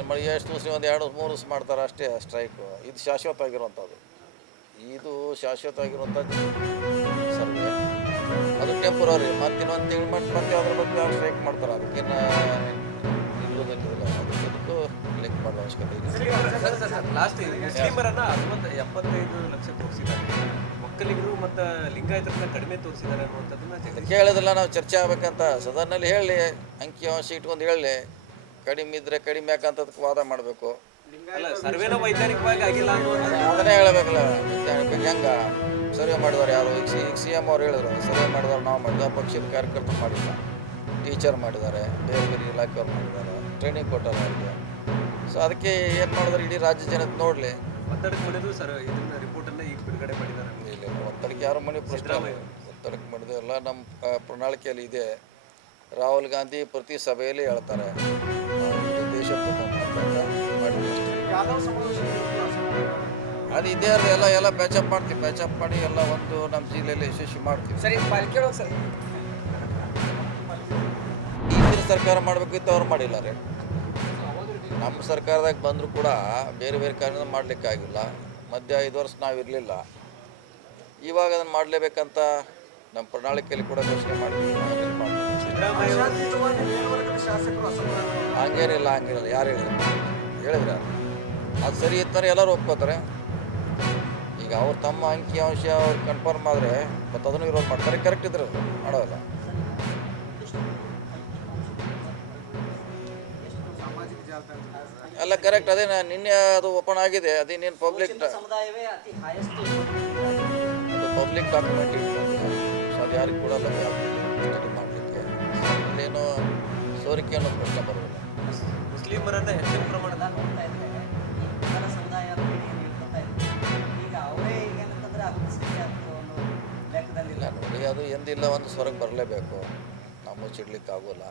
ಏನು ಮಾಡಿ ಎಷ್ಟು ದಿವಸ ಒಂದು 2-3 ದಿವಸ ಮಾಡ್ತಾರೆ ಅಷ್ಟೇ ಸ್ಟ್ರೈಕು. ಇದು ಶಾಶ್ವತ ಆಗಿರುವಂಥದ್ದು. ಇದು ಶಾಶ್ವತ ಆಗಿರುವಂಥದ್ದು ಸರ್ವೆ. ಅದು ಟೆಂಪ್ರರಿ. ಮತ್ತೆ ಇನ್ನೊಂದು ತಿಂಗಳು ಮತ್ತೆ ಅದ್ರ ಬಗ್ಗೆ ಸ್ಟ್ರೈಕ್ ಮಾಡ್ತಾರೆ. ಅದಕ್ಕೇನು ನಿಲ್ಲೋದಿಲ್ಲ. ಅದಕ್ಕೂ ಲಿಂಕ್ ಮಾಡೋ ಅವಶ್ಯಕತೆ ಇದೆ. ಲಾಸ್ಟ್ ಮುಸ್ಲಿಮರನ್ನ 75 ಲಕ್ಷ ತೋರಿಸಿದ್ದಾರೆ, ಒಕ್ಕಲಿಗರು ಮತ್ತು ಲಿಂಗಾಯತರನ್ನ ಕಡಿಮೆ ತೋರಿಸಿದ್ದಾರೆ ಅನ್ನುವಂಥದ್ದನ್ನ ಕೇಳೋದಿಲ್ಲ. ನಾವು ಚರ್ಚೆ ಆಗ್ಬೇಕಂತ ಸದನಲ್ಲಿ ಹೇಳಿ, ಅಂಕಿ ಇಟ್ಕೊಂಡು ಹೇಳಿ, ಕಡಿಮೆ ಇದ್ದರೆ ಕಡಿಮೆ ಯಾಕಂತದಕ್ಕೆ ವಾದ ಮಾಡಬೇಕು. ಅಲ್ಲ, ಸರ್ವೇನ ವೈಜ್ಞಾನಿಕವಾಗಿ ಆಗಿಲ್ಲ ಅದನ್ನೇ ಹೇಳಬೇಕಲ್ಲ. ಹೆಂಗೆ ಸರ್ವೆ ಮಾಡಿದವ್ರು ಯಾರು? ಈಗ CM ಅವ್ರು ಹೇಳಿದ್ರು, ಸರ್ವೆ ಮಾಡಿದವ್ರು ನಾವು ಮಾಡಿದ ಪಕ್ಷದ ಕಾರ್ಯಕರ್ತರು ಮಾಡಿಲ್ಲ, ಟೀಚರ್ ಮಾಡಿದ್ದಾರೆ, ಬೇರೆ ಬೇರೆ ಇಲಾಖೆಯವ್ರು ಮಾಡಿದ್ದಾರೆ, ಟ್ರೈನಿಂಗ್ ಕೊಟ್ಟಾರೆ ಅವ್ರಿಗೆ. ಸೊ ಅದಕ್ಕೆ ಏನು ಮಾಡಿದ್ರೆ ಇಡೀ ರಾಜ್ಯ ಜನತೆ ನೋಡಲಿ. ಒತ್ತಡಕ್ಕೆ ಮಾಡಿದ್ರು ಸರ್, ಇದನ್ನ ರಿಪೋರ್ಟನ್ನು ಈಗ ಬಿಡುಗಡೆ ಮಾಡಿದ್ದಾರೆ. ಇಲ್ಲ, ಒತ್ತಡಕ್ಕೆ ಯಾರು ಮನೆ ಪ್ರಶ್ನೆ ಒತ್ತಡಕ್ಕೆ ಮಾಡಿದೆ. ಎಲ್ಲ ನಮ್ಮ ಪ್ರಣಾಳಿಕೆಯಲ್ಲಿ ಇದೆ. ರಾಹುಲ್ ಗಾಂಧಿ ಪ್ರತಿ ಸಭೆಯಲ್ಲಿ ಹೇಳ್ತಾರೆ, ಇಡೀ ದೇಶ ಅದು ಇದೇ ಎಲ್ಲ ಪ್ಯಾಚಪ್ ಮಾಡ್ತೀವಿ. ಪ್ಯಾಚಪ್ ಮಾಡಿ ಎಲ್ಲ ಒಂದು ನಮ್ಮ ಜಿಲ್ಲೆಯಲ್ಲಿ ಯಶಸ್ವಿ ಮಾಡ್ತೀವಿ. ಸರಿ, ಸರ್ ಈಗಿನ ಸರ್ಕಾರ ಮಾಡಬೇಕಿತ್ತು, ಅವ್ರು ಮಾಡಿಲ್ಲ ರೀ. ನಮ್ಮ ಸರ್ಕಾರದಾಗ ಬಂದರೂ ಕೂಡ ಬೇರೆ ಬೇರೆ ಕಾರಣ ಮಾಡಲಿಕ್ಕಾಗಿಲ್ಲ. ಮಧ್ಯ 5 ವರ್ಷ ನಾವು ಇರಲಿಲ್ಲ. ಇವಾಗ ಅದನ್ನು ಮಾಡಲೇಬೇಕಂತ ನಮ್ಮ ಪ್ರಣಾಳಿಕೆಯಲ್ಲಿ ಕೂಡ ಘೋಷಣೆ ಮಾಡಿದ್ವಿ. ಹಂಗೇನಿಲ್ಲ ಯಾರು ಹೇಳಿದ್ರೆ ಅದು ಸರಿ ಇರ್ತಾರೆ, ಎಲ್ಲರೂ ಒಪ್ಕೋತಾರೆ. ಈಗ ಅವ್ರು ತಮ್ಮ ಅಂಕಿ-ಅಂಶ ಅವ್ರು ಕನ್ಫರ್ಮ್ ಆದರೆ ಮತ್ತು ಅದನ್ನು ವಿರೋಧ ಮಾಡ್ತಾರೆ. ಕರೆಕ್ಟ್ ಇದ್ರೆ ಮಾಡೋಲ್ಲ. ಎಲ್ಲ ಕರೆಕ್ಟ್. ಅದೇ ನಿನ್ನೆ ಅದು ಓಪನ್ ಆಗಿದೆ. ಅದೇನೇನು ಪಬ್ಲಿಕ್ ಡಾಕ್ಯುಮೆಂಟ್ ಇಟ್ಕೊಂಡು ಸೊ ಅದು ಯಾರಿಗೆ ಕೂಡ ಸ್ಟಡಿ ಮಾಡಲಿಕ್ಕೆ ಅಲ್ಲೇನೋ ಸೋರಿಕೆ ಅನ್ನೋ ಪ್ರಶ್ನೆ ಬರೋದಿಲ್ಲ. ಮುಸ್ಲಿಮರನ್ನ ಹೆಚ್ಚಿನ ಪ್ರಮಾಣದ ನೋಡ್ತಾ ಇದ್ರೆ ಈ ಸಮುದಾಯ ಈಗ ಅವರೇ ಈಗೇನಂತಂದ್ರೆ ಅದು ಮುಸ್ಲಿಂ ಅನ್ನೋ ಲೆಕ್ಕದಲ್ಲಿಲ್ಲ ನೋಡಿ. ಅದು ಎಂದಿಲ್ಲ ಒಂದು ಸ್ವರ್ಗ ಬರಲೇಬೇಕು. ನಾವು ಮುಚ್ಚಿಡ್ಲಿಕ್ಕಾಗೋಲ್ಲ.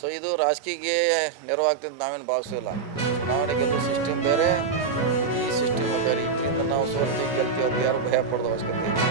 ಸೊ ಇದು ರಾಜಕೀಯಕ್ಕೆ ನೆರವಾಗ್ತದೆ ನಾವೇನು ಭಾವಿಸೋಲ್ಲ. ಚುನಾವಣೆ ಗೆಲ್ಲೋ ಸಿಸ್ಟಮ್ ಬೇರೆ, ಈ ಸಿಸ್ಟಮ್ ಬೇರೆ. ಇದರಿಂದ ನಾವು ಸೋಲ್ತೀವಿ ಗೆಲ್ತೀವಿ ಅದು ಯಾರು ಭಯ ಪಡೋದು ಅವಶ್ಯಕತೆ ಇಲ್ಲ.